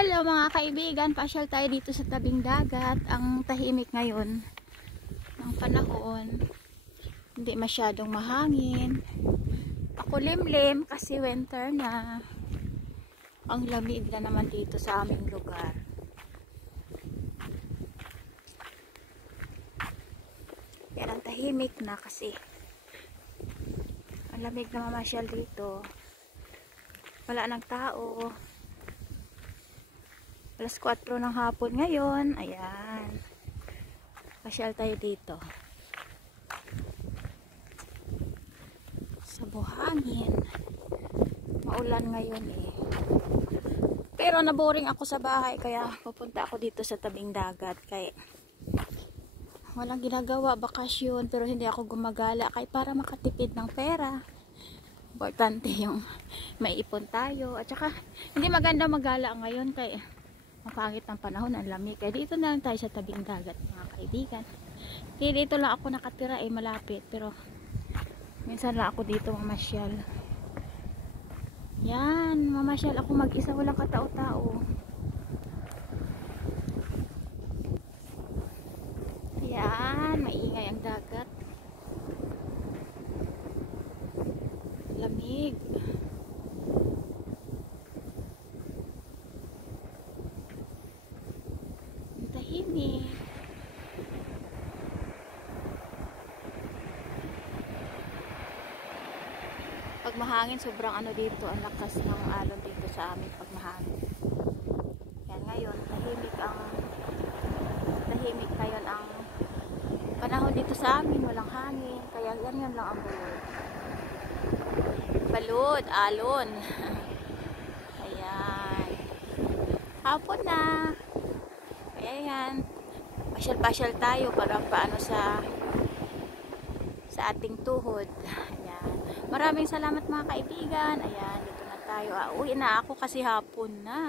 Hello mga kaibigan, pasyal tayo dito sa tabing dagat. Ang tahimik ngayon ng panahon, hindi masyadong mahangin, makulimlim kasi winter na. Ang lamig na naman dito sa aming lugar. Yan ang tahimik na kasi ang lamig na mamasyal dito, wala nang tao. Alas 4 ng hapon ngayon. Ayan. Pasyal tayo dito. Sa buhangin. Maulan ngayon eh. Pero naboring ako sa bahay kaya pupunta ako dito sa tabing dagat. Kaya walang ginagawa, bakasyon, pero hindi ako gumagala kaya para makatipid ng pera. Importante yung maipon tayo. At saka hindi maganda magala ngayon kaya mapangit ng panahon, ang lamig. Kaya dito na lang tayo sa tabing dagat mga kaibigan. Kaya dito lang ako nakatira eh, malapit. Pero minsan lang ako dito mamasyal. Yan, mamasyal ako mag-isa, walang katao-tao. Yan, maingay ang dagat. Lamig. Tahimik. Pag mahangin, sobrang ano dito, ang lakas ng alon dito sa amin pag mahangin. Yan ngayon, tahimik ngayon ang panahon dito sa amin, walang hangin, kaya yan lang ang balod, alon. Ayan. Hapon na. Kaya yan. Pasyal-pasyal tayo para paano sa ating tuhod. Ayan. Maraming salamat mga kaibigan. Ayan, dito na tayo. Uwi na ako kasi hapon na.